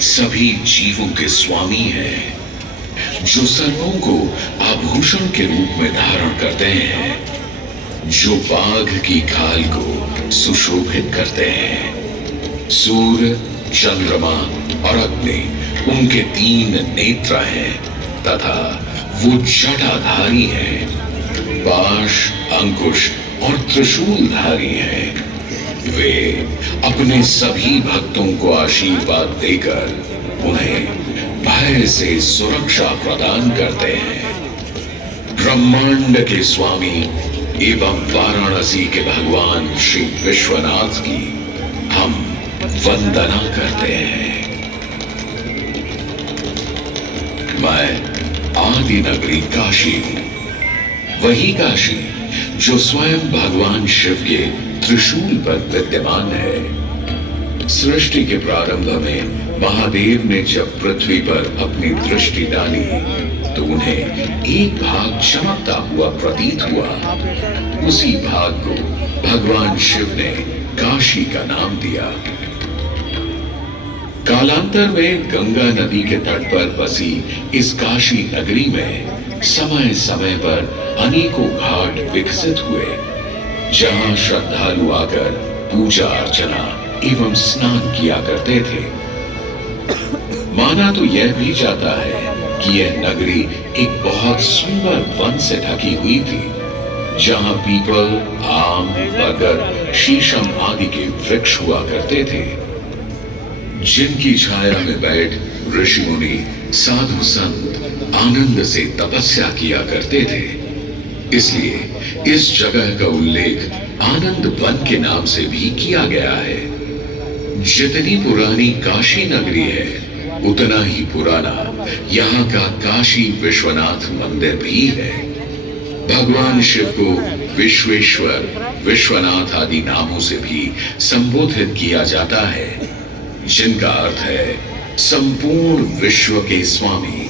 सभी जीवों के स्वामी हैं, जो सर्पों को आभूषण के रूप में धारण करते हैं, जो बाघ की खाल को सुशोभित करते हैं। सूर्य, चंद्रमा और अग्नि उनके 3 नेत्र हैं तथा वो जटाधारी हैं। पाश, अंकुश और त्रिशूलधारी हैं। वे अपने सभी भक्तों को आशीर्वाद देकर उन्हें भय से सुरक्षा प्रदान करते हैं। ब्रह्मांड के स्वामी एवं वाराणसी के भगवान श्री विश्वनाथ की हम वंदना करते हैं। मैं आदि नगरी काशी हूं, वही काशी जो स्वयं भगवान शिव के त्रिशूल पर विद्यमान है। सृष्टि के प्रारंभ में महादेव ने जब पृथ्वी पर अपनी दृष्टि डाली तो उन्हें एक भाग चमकता हुआ प्रतीत हुआ। उसी भाग को भगवान शिव ने काशी का नाम दिया। कालांतर में गंगा नदी के तट पर बसी इस काशी नगरी में समय समय पर अनेकों घाट विकसित हुए, जहां श्रद्धालु आकर पूजा अर्चना एवं स्नान किया करते थे। माना तो यह भी जाता है कि यह नगरी एक बहुत सुंदर वन से ढकी हुई थी, जहां पीपल, आम, बरगद, शीशम आदि के वृक्ष हुआ करते थे, जिनकी छाया में बैठ ऋषि मुनि, साधु संत आनंद से तपस्या किया करते थे। इसलिए इस जगह का उल्लेख आनंद वन के नाम से भी किया गया है। जितनी पुरानी काशी नगरी है, उतना ही पुराना यहाँ का काशी विश्वनाथ मंदिर भी है। भगवान शिव को विश्वेश्वर, विश्वनाथ आदि नामों से भी संबोधित किया जाता है, जिनका अर्थ है संपूर्ण विश्व के स्वामी।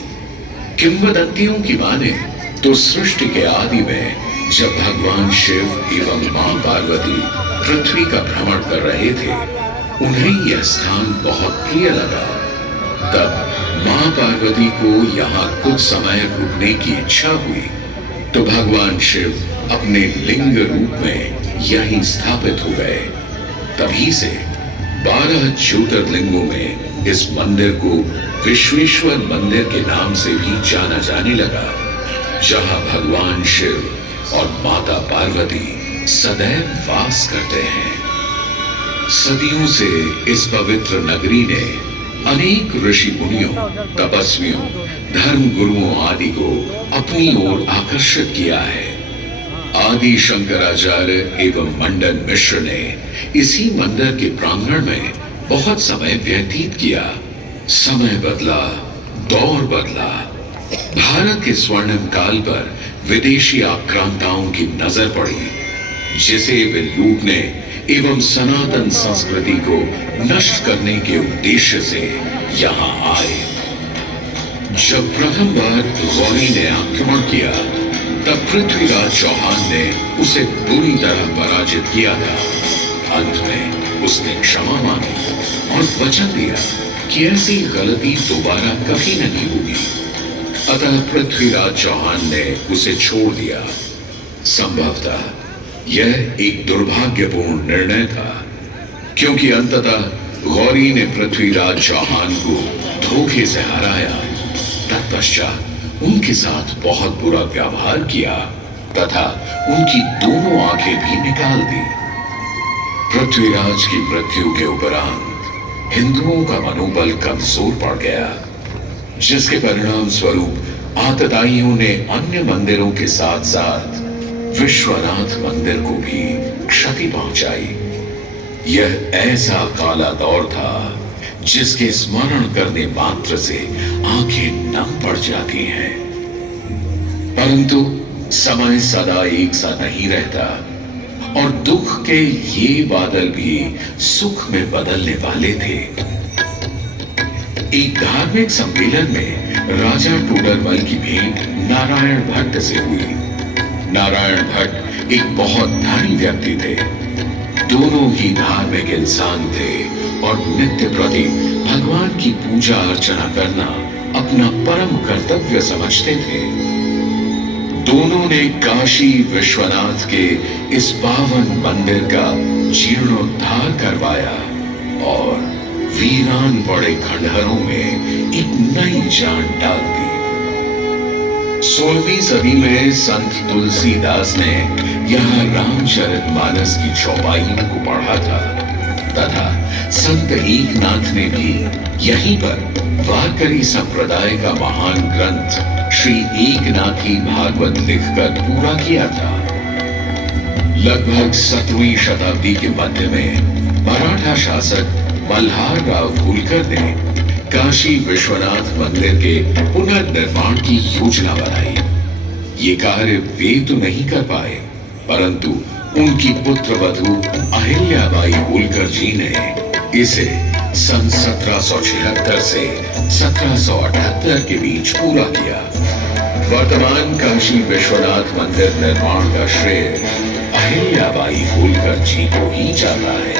किंवदंतियों की माने तो सृष्टि के आदि में जब भगवान शिव एवं मां पार्वती पृथ्वी का भ्रमण कर रहे थे, उन्हें यह स्थान बहुत प्रिय लगा। तब मां पार्वती को यहाँ कुछ समय रुकने की इच्छा हुई, तो भगवान शिव अपने लिंग रूप में यहीं स्थापित हो गए। तभी से 12 ज्योतिर्लिंगों में इस मंदिर को विश्वेश्वर मंदिर के नाम से भी जाना जाने लगा, जहां भगवान शिव और माता पार्वती सदैव वास करते हैं। सदियों से इस पवित्र नगरी ने अनेक ऋषि मुनियों, तपस्वियों, धर्म गुरुओं आदि को अपनी ओर आकर्षित किया है। आदि शंकराचार्य एवं मंडन मिश्र ने इसी मंदिर के प्रांगण में बहुत समय व्यतीत किया। समय बदला, दौर बदला। भारत के स्वर्णिम काल पर विदेशी आक्रांताओं की नजर पड़ी, जिसे वे लूटने एवं सनातन संस्कृति को नष्ट करने के उद्देश्य से यहाँ आए। जब प्रथम बार गौरी ने आक्रमण किया, तब पृथ्वीराज चौहान ने उसे बुरी तरह पराजित किया था। अंत में उसने क्षमा मांगी और वचन दिया कि ऐसी गलती दोबारा कभी नहीं होगी। अतः पृथ्वीराज चौहान ने उसे छोड़ दिया। संभवतः यह एक दुर्भाग्यपूर्ण निर्णय था, क्योंकि अंततः गौरी ने पृथ्वीराज चौहान को धोखे से हराया। तत्पश्चात उनके साथ बहुत बुरा व्यवहार किया तथा उनकी दोनों आंखें भी निकाल दी। पृथ्वीराज की मृत्यु के उपरांत हिंदुओं का मनोबल कमजोर पड़ गया, जिसके परिणाम स्वरूप आतताइयों ने अन्य मंदिरों के साथ साथ विश्वनाथ मंदिर को भी क्षति पहुंचाई। यह ऐसा काला दौर था जिसके स्मरण करने मात्र से आंखें नम पड़ जाती हैं। परंतु समय सदा एक सा नहीं रहता और दुख के ये बादल भी सुख में बदलने वाले थे। एक धार्मिक सम्मेलन में राजा टोडरमल की भेंट नारायण भट्ट से हुई। नारायण भट्ट एक बहुत धनी व्यक्ति थे। दोनों ही धार्मिक इंसान थे और नित्य प्रति भगवान की पूजा अर्चना करना अपना परम कर्तव्य समझते थे। दोनों ने काशी विश्वनाथ के इस पावन मंदिर का जीर्णोद्धार करवाया और वीरान पड़े खंडहरों में एक नई जान डाल दी। 16वीं सदी में संत तुलसीदास ने यहाँ रामचरितमानस की चौपाइयों को पढ़ा था तथा संत एकनाथ ने भी यहीं पर वारकरी संप्रदाय का महान ग्रंथ श्री एकनाथी भागवत लिखकर पूरा किया था। लगभग 7वीं शताब्दी के मध्य में मराठा शासक मल्हार राव होलकर ने काशी विश्वनाथ मंदिर के पुनर्निर्माण की योजना बनाई। ये कार्य वे तो नहीं कर पाए, परंतु उनकी पुत्रवधू अहिल्याबाई होलकर जी ने इसे सन 1776 से 1778 के बीच पूरा किया। वर्तमान काशी विश्वनाथ मंदिर निर्माण का श्रेय अहिल्याबाई होलकर जी को ही जाता है।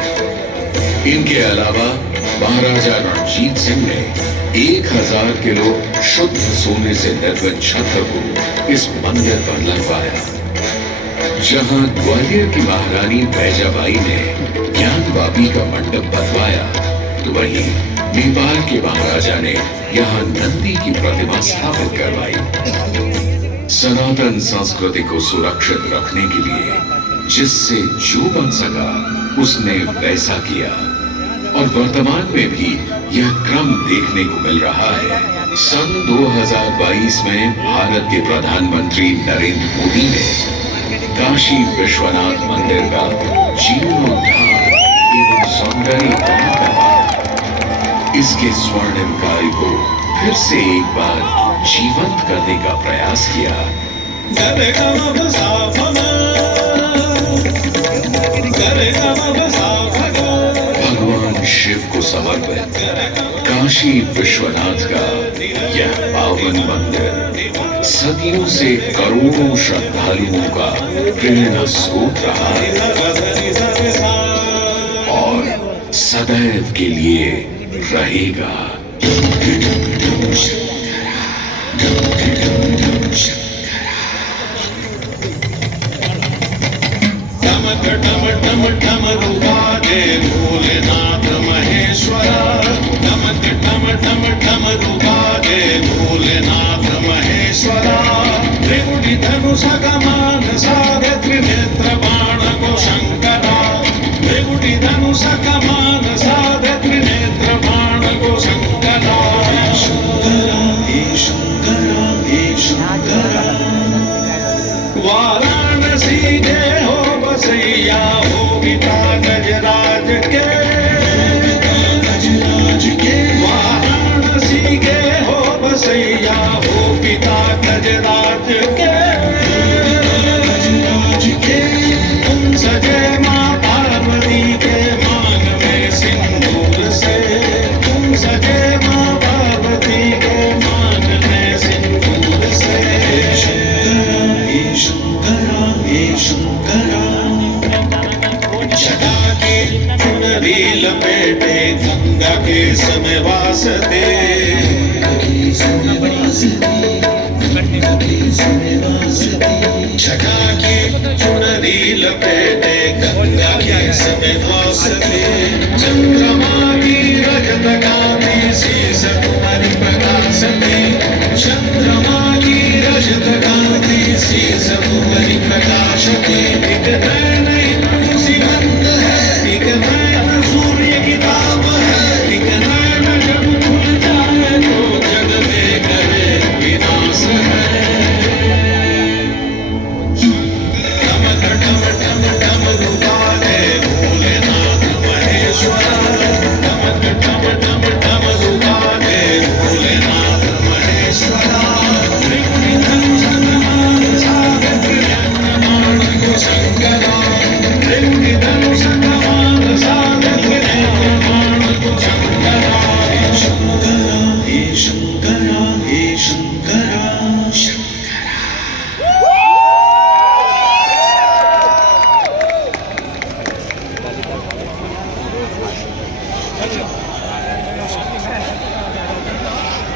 इनके अलावा महाराजा रणजीत सिंह ने 1000 किलो शुद्ध सोने से निर्मित छत्र को इस मंदिर पर लगवाया। जहां ग्वालियर की महारानी बैजाबाई ने ज्ञानवापी का मंडप बनवाया, तो वहीं नेपाल के महाराजा ने यहाँ नंदी की प्रतिमा स्थापित करवाई। सनातन संस्कृति को सुरक्षित रखने के लिए जिससे जो बन सका उसने वैसा किया और वर्तमान में भी यह क्रम देखने को मिल रहा है। सन 2022 में भारत के प्रधानमंत्री नरेंद्र मोदी ने काशी विश्वनाथ मंदिर का जीर्णोद्धार एवं सौंदर्यीकरण करवाया। इसके स्वर्णिम कार्य को फिर से एक बार जीवंत करने का प्रयास किया। भगवान शिव को समर्पित काशी विश्वनाथ का यह पावन मंदिर सदियों से करोड़ों श्रद्धालुओं का प्रेरणा स्रोत रहा है और सदैव के लिए रहेगा। भोलेनाथ महेश्वरा टमक टम टम टम रुबादे भोलेनाथ महेश्वरा त्रिपुटी धनुष कमान साधे त्रिनेत्र बाण को शंकरा त्रिपुटी धनुष कमान साधे त्रिनेत्र बाण को शंकरा शंकरा हे शंकरा हे शंकरा वाराणसी के हो बसैया हो पिता गजराज के वाराणसी के हो बसैया हो पिता गजराज के तुम सजे माँ पार्वती के मान में सिंदूर से तुम सजे माँ पार्वती के मान में सिंदूर से शंकरा हे शंकरा हे शंकरा जटा के चुनरी लपेटे गंगा के समय वासते